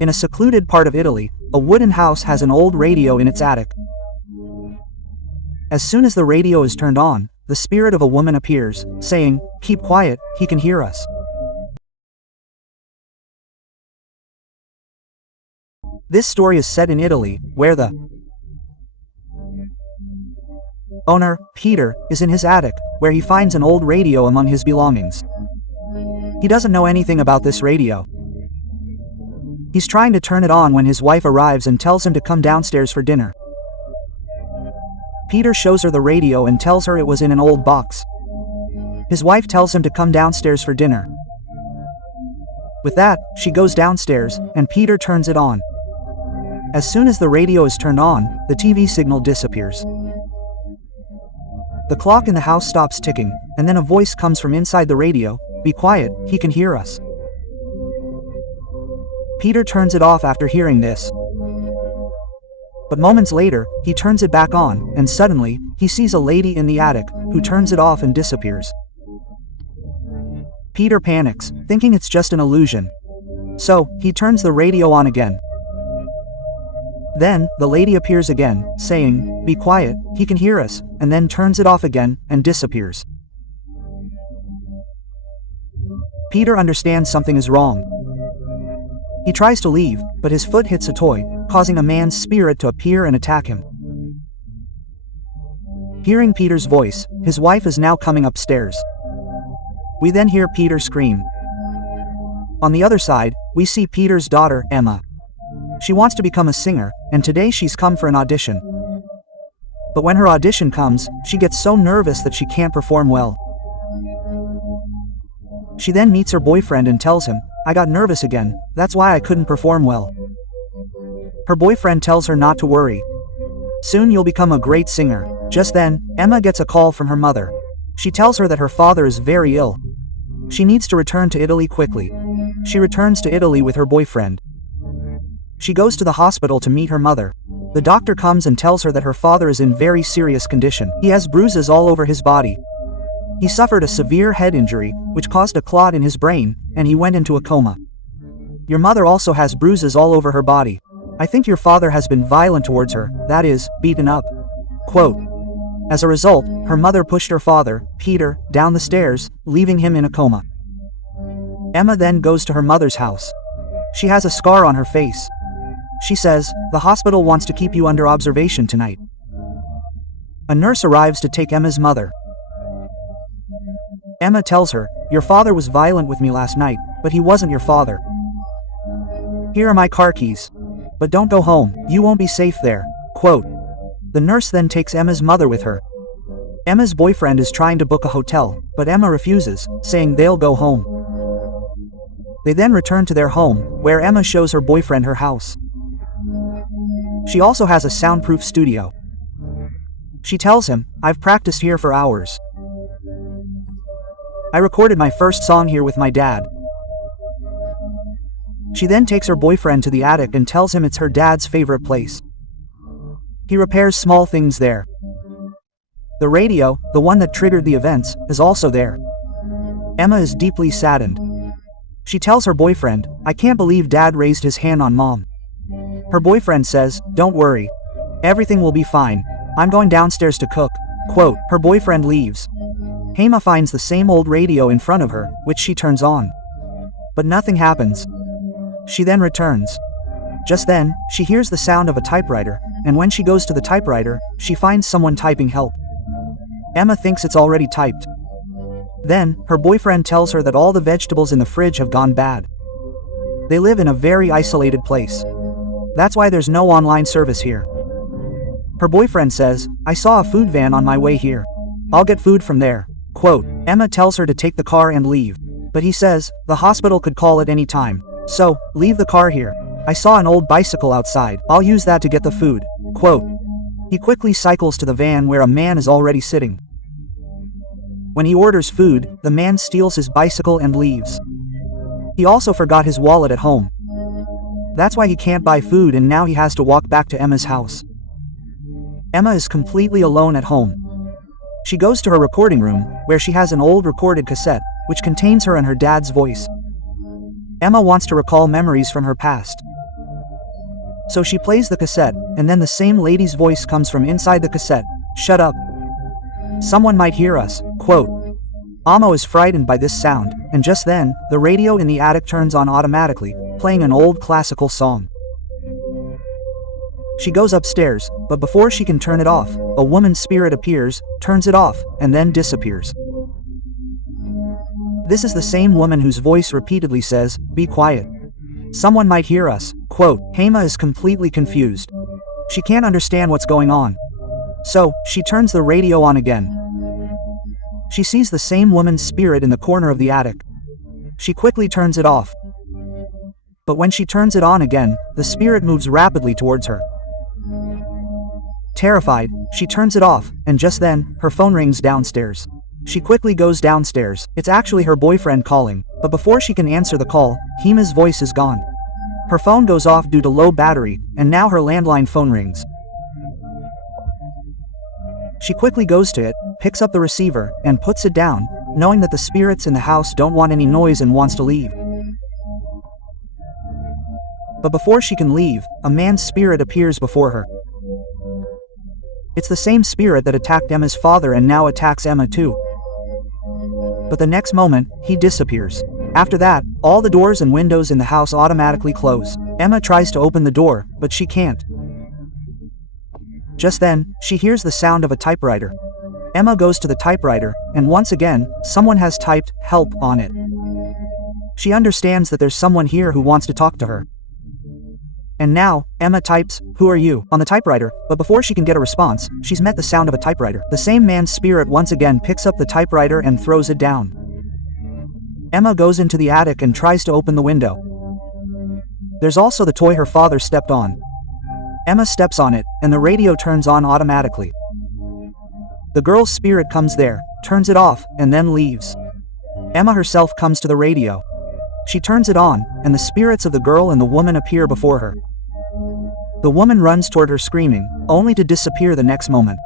In a secluded part of Italy, a wooden house has an old radio in its attic. As soon as the radio is turned on, the spirit of a woman appears, saying, "Keep quiet, he can hear us." This story is set in Italy, where the owner, Peter, is in his attic, where he finds an old radio among his belongings. He doesn't know anything about this radio. He's trying to turn it on when his wife arrives and tells him to come downstairs for dinner. Peter shows her the radio and tells her it was in an old box. His wife tells him to come downstairs for dinner. With that, she goes downstairs, and Peter turns it on. As soon as the radio is turned on, the TV signal disappears. The clock in the house stops ticking, and then a voice comes from inside the radio, "Be quiet, he can hear us." Peter turns it off after hearing this. But moments later, he turns it back on, and suddenly, he sees a lady in the attic, who turns it off and disappears. Peter panics, thinking it's just an illusion. So, he turns the radio on again. Then, the lady appears again, saying, "Be quiet, he can hear us," and then turns it off again, and disappears. Peter understands something is wrong. He tries to leave, but his foot hits a toy, causing a man's spirit to appear and attack him. Hearing Peter's voice, his wife is now coming upstairs. We then hear Peter scream. On the other side, we see Peter's daughter, Emma. She wants to become a singer, and today she's come for an audition. But when her audition comes, she gets so nervous that she can't perform well. She then meets her boyfriend and tells him, "I got nervous again, that's why I couldn't perform well." Her boyfriend tells her not to worry. "Soon you'll become a great singer." Just then, Emma gets a call from her mother. She tells her that her father is very ill. She needs to return to Italy quickly. She returns to Italy with her boyfriend. She goes to the hospital to meet her mother. The doctor comes and tells her that her father is in very serious condition. He has bruises all over his body. He suffered a severe head injury, which caused a clot in his brain, and he went into a coma. Your mother also has bruises all over her body. I think your father has been violent towards her, that is, beaten up. Quote. As a result, her mother pushed her father, Peter, down the stairs, leaving him in a coma. Emma then goes to her mother's house. She has a scar on her face. She says, "The hospital wants to keep you under observation tonight." A nurse arrives to take Emma's mother. Emma tells her, "Your father was violent with me last night, but he wasn't your father. Here are my car keys. But don't go home, you won't be safe there." Quote. The nurse then takes Emma's mother with her. Emma's boyfriend is trying to book a hotel, but Emma refuses, saying they'll go home. They then return to their home, where Emma shows her boyfriend her house. She also has a soundproof studio. She tells him, "I've practiced here for hours. I recorded my first song here with my dad." She then takes her boyfriend to the attic and tells him it's her dad's favorite place. He repairs small things there. The radio, the one that triggered the events, is also there. Emma is deeply saddened. She tells her boyfriend, "I can't believe dad raised his hand on mom." Her boyfriend says, "Don't worry. Everything will be fine. I'm going downstairs to cook." Quote. Her boyfriend leaves. Emma finds the same old radio in front of her, which she turns on. But nothing happens. She then returns. Just then, she hears the sound of a typewriter, and when she goes to the typewriter, she finds someone typing help. Emma thinks it's already typed. Then, her boyfriend tells her that all the vegetables in the fridge have gone bad. They live in a very isolated place. That's why there's no online service here. Her boyfriend says, "I saw a food van on my way here. I'll get food from there." Quote. Emma tells her to take the car and leave. But he says, "The hospital could call at any time. So, leave the car here. I saw an old bicycle outside. I'll use that to get the food." Quote. He quickly cycles to the van where a man is already sitting. When he orders food, the man steals his bicycle and leaves. He also forgot his wallet at home. That's why he can't buy food, and now he has to walk back to Emma's house. Emma is completely alone at home. She goes to her recording room, where she has an old recorded cassette, which contains her and her dad's voice. Emma wants to recall memories from her past. So she plays the cassette, and then the same lady's voice comes from inside the cassette. "Shut up. Someone might hear us," quote. Amo is frightened by this sound, and just then, the radio in the attic turns on automatically, playing an old classical song. She goes upstairs, but before she can turn it off, a woman's spirit appears, turns it off, and then disappears. This is the same woman whose voice repeatedly says, "Be quiet. Someone might hear us," quote. Hema is completely confused. She can't understand what's going on. So, she turns the radio on again. She sees the same woman's spirit in the corner of the attic. She quickly turns it off. But when she turns it on again, the spirit moves rapidly towards her. Terrified, she turns it off, and just then, her phone rings downstairs. She quickly goes downstairs. It's actually her boyfriend calling, but before she can answer the call, Hema's voice is gone. Her phone goes off due to low battery, and now her landline phone rings. She quickly goes to it, picks up the receiver, and puts it down, knowing that the spirits in the house don't want any noise and wants to leave. But before she can leave, a man's spirit appears before her. It's the same spirit that attacked Emma's father and now attacks Emma too. But the next moment, he disappears. After that, all the doors and windows in the house automatically close. Emma tries to open the door, but she can't. Just then, she hears the sound of a typewriter. Emma goes to the typewriter, and once again, someone has typed, "Help," on it. She understands that there's someone here who wants to talk to her. And now, Emma types, "Who are you?" on the typewriter, but before she can get a response, she's met the sound of a typewriter. The same man's spirit once again picks up the typewriter and throws it down. Emma goes into the attic and tries to open the window. There's also the toy her father stepped on. Emma steps on it, and the radio turns on automatically. The girl's spirit comes there, turns it off, and then leaves. Emma herself comes to the radio. She turns it on, and the spirits of the girl and the woman appear before her. The woman runs toward her screaming, only to disappear the next moment.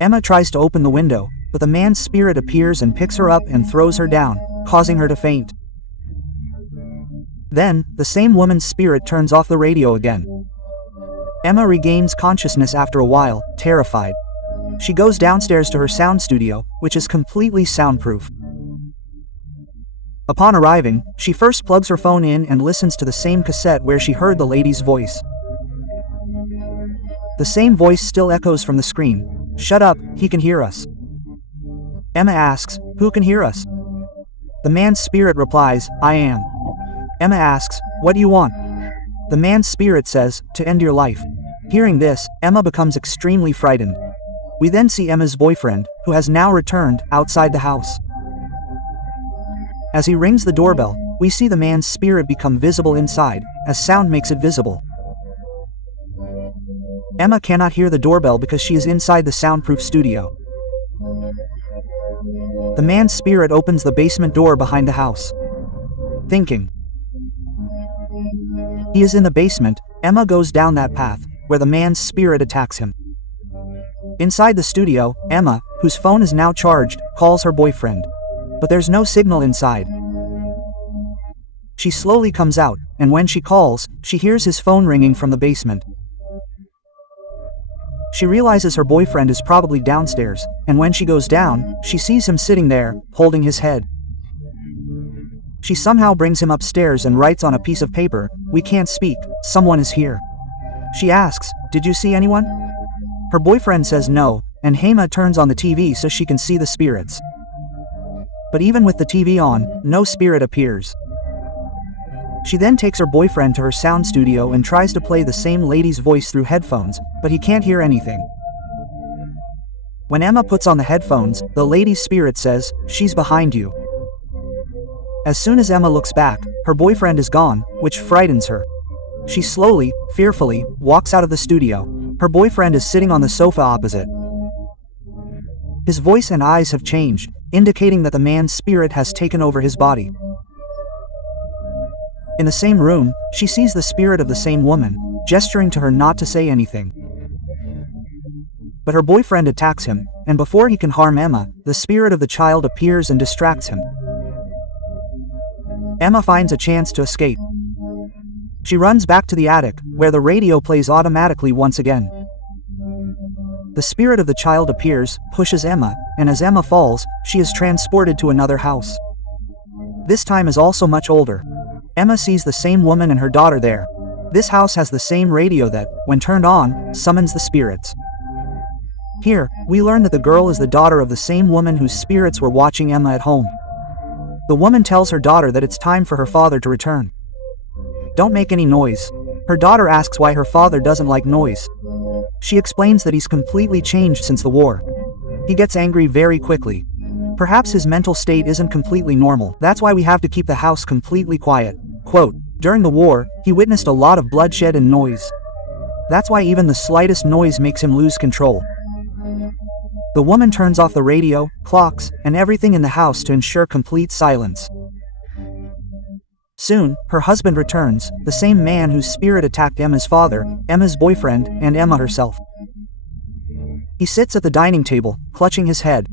Emma tries to open the window, but the man's spirit appears and picks her up and throws her down, causing her to faint. Then, the same woman's spirit turns off the radio again. Emma regains consciousness after a while, terrified. She goes downstairs to her sound studio, which is completely soundproof. Upon arriving, she first plugs her phone in and listens to the same cassette where she heard the lady's voice. The same voice still echoes from the screen. "Shut up, he can hear us." Emma asks, "Who can hear us?" The man's spirit replies, "I am." Emma asks, "What do you want?" The man's spirit says, "To end your life." Hearing this, Emma becomes extremely frightened. We then see Emma's boyfriend, who has now returned, outside the house. As he rings the doorbell, we see the man's spirit become visible inside, as sound makes it visible. Emma cannot hear the doorbell because she is inside the soundproof studio. The man's spirit opens the basement door behind the house. Thinking he is in the basement, Emma goes down that path, where the man's spirit attacks him. Inside the studio, Emma, whose phone is now charged, calls her boyfriend. But there's no signal inside. She slowly comes out, and when she calls, she hears his phone ringing from the basement. She realizes her boyfriend is probably downstairs, and when she goes down, she sees him sitting there, holding his head. She somehow brings him upstairs and writes on a piece of paper, "We can't speak, someone is here." She asks, "Did you see anyone?" Her boyfriend says no, and Hema turns on the TV so she can see the spirits. But even with the TV on, no spirit appears. She then takes her boyfriend to her sound studio and tries to play the same lady's voice through headphones, but he can't hear anything. When Emma puts on the headphones, the lady's spirit says, "She's behind you." As soon as Emma looks back, her boyfriend is gone, which frightens her. She slowly, fearfully, walks out of the studio. Her boyfriend is sitting on the sofa opposite. His voice and eyes have changed, indicating that the man's spirit has taken over his body. In the same room, she sees the spirit of the same woman, gesturing to her not to say anything. But her boyfriend attacks him, and before he can harm Emma, the spirit of the child appears and distracts him. Emma finds a chance to escape. She runs back to the attic, where the radio plays automatically once again. The spirit of the child appears, pushes Emma, and as Emma falls, she is transported to another house. This time is also much older. Emma sees the same woman and her daughter there. This house has the same radio that, when turned on, summons the spirits. Here, we learn that the girl is the daughter of the same woman whose spirits were watching Emma at home. The woman tells her daughter that it's time for her father to return. Don't make any noise. Her daughter asks why her father doesn't like noise. She explains that he's completely changed since the war. He gets angry very quickly. Perhaps his mental state isn't completely normal. That's why we have to keep the house completely quiet. Quote, during the war, he witnessed a lot of bloodshed and noise. That's why even the slightest noise makes him lose control. The woman turns off the radio, clocks, and everything in the house to ensure complete silence. Soon, her husband returns, the same man whose spirit attacked Emma's father, Emma's boyfriend, and Emma herself. He sits at the dining table, clutching his head.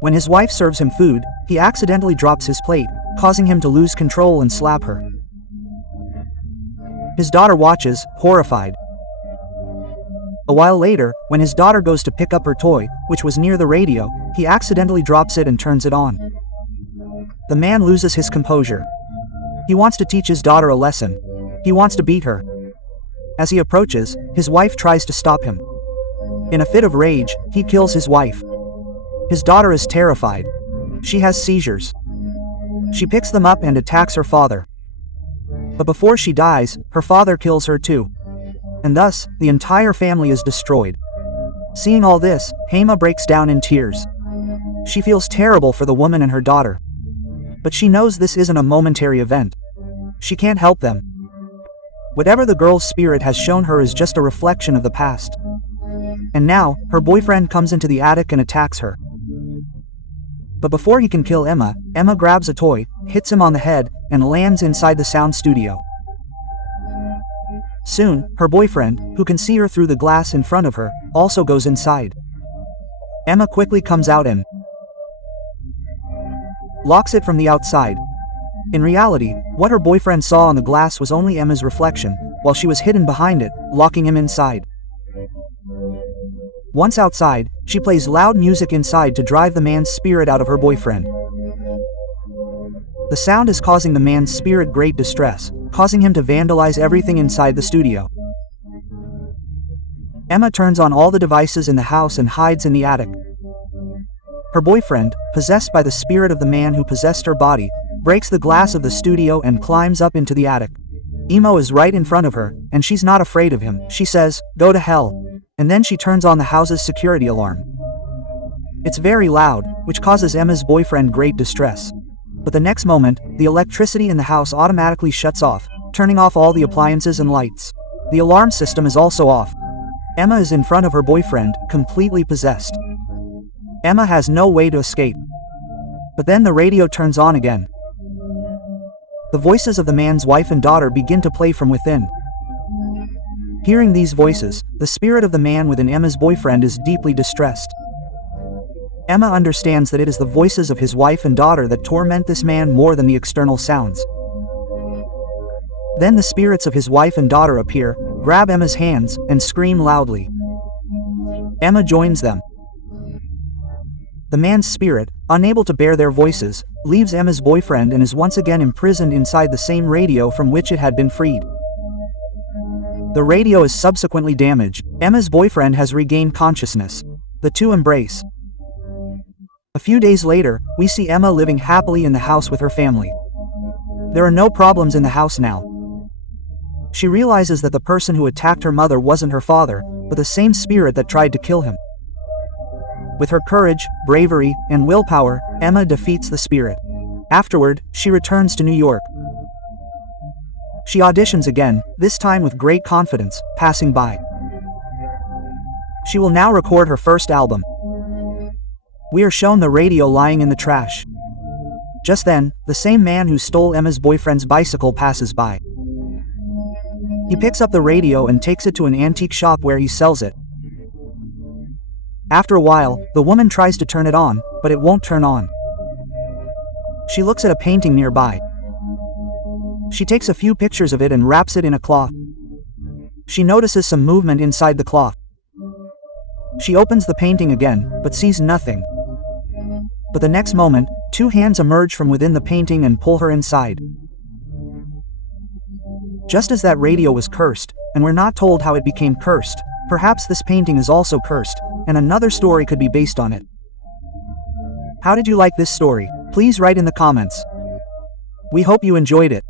When his wife serves him food, he accidentally drops his plate, causing him to lose control and slap her. His daughter watches, horrified. A while later, when his daughter goes to pick up her toy, which was near the radio, he accidentally drops it and turns it on. The man loses his composure. He wants to teach his daughter a lesson. He wants to beat her. As he approaches, his wife tries to stop him. In a fit of rage, he kills his wife. His daughter is terrified. She has seizures. She picks them up and attacks her father. But before she dies, her father kills her too. And thus, the entire family is destroyed. Seeing all this, Hema breaks down in tears. She feels terrible for the woman and her daughter. But she knows this isn't a momentary event. She can't help them. Whatever the girl's spirit has shown her is just a reflection of the past. And now, her boyfriend comes into the attic and attacks her. But before he can kill Emma, Emma grabs a toy, hits him on the head, and lands inside the sound studio. Soon, her boyfriend, who can see her through the glass in front of her, also goes inside. Emma quickly comes out and locks it from the outside. In reality, what her boyfriend saw on the glass was only Emma's reflection, while she was hidden behind it, locking him inside. Once outside, she plays loud music inside to drive the man's spirit out of her boyfriend. The sound is causing the man's spirit great distress, causing him to vandalize everything inside the studio. Emma turns on all the devices in the house and hides in the attic. Her boyfriend, possessed by the spirit of the man who possessed her body, breaks the glass of the studio and climbs up into the attic. Emo is right in front of her, and she's not afraid of him. She says, "Go to hell." And then she turns on the house's security alarm. It's very loud, which causes Emma's boyfriend great distress. But the next moment, the electricity in the house automatically shuts off, turning off all the appliances and lights. The alarm system is also off. Emma is in front of her boyfriend, completely possessed. Emma has no way to escape. But then the radio turns on again. The voices of the man's wife and daughter begin to play from within. Hearing these voices, the spirit of the man within Emma's boyfriend is deeply distressed. Emma understands that it is the voices of his wife and daughter that torment this man more than the external sounds. Then the spirits of his wife and daughter appear, grab Emma's hands, and scream loudly. Emma joins them. The man's spirit, unable to bear their voices, leaves Emma's boyfriend and is once again imprisoned inside the same radio from which it had been freed. The radio is subsequently damaged. Emma's boyfriend has regained consciousness. The two embrace. A few days later, we see Emma living happily in the house with her family. There are no problems in the house now. She realizes that the person who attacked her mother wasn't her father, but the same spirit that tried to kill him. With her courage, bravery, and willpower, Emma defeats the spirit. Afterward, she returns to New York. She auditions again, this time with great confidence, passing by. She will now record her first album. We are shown the radio lying in the trash. Just then, the same man who stole Emma's boyfriend's bicycle passes by. He picks up the radio and takes it to an antique shop where he sells it. After a while, the woman tries to turn it on, but it won't turn on. She looks at a painting nearby. She takes a few pictures of it and wraps it in a cloth. She notices some movement inside the cloth. She opens the painting again, but sees nothing. But the next moment, two hands emerge from within the painting and pull her inside. Just as that radio was cursed, and we're not told how it became cursed, perhaps this painting is also cursed, and another story could be based on it. How did you like this story? Please write in the comments. We hope you enjoyed it.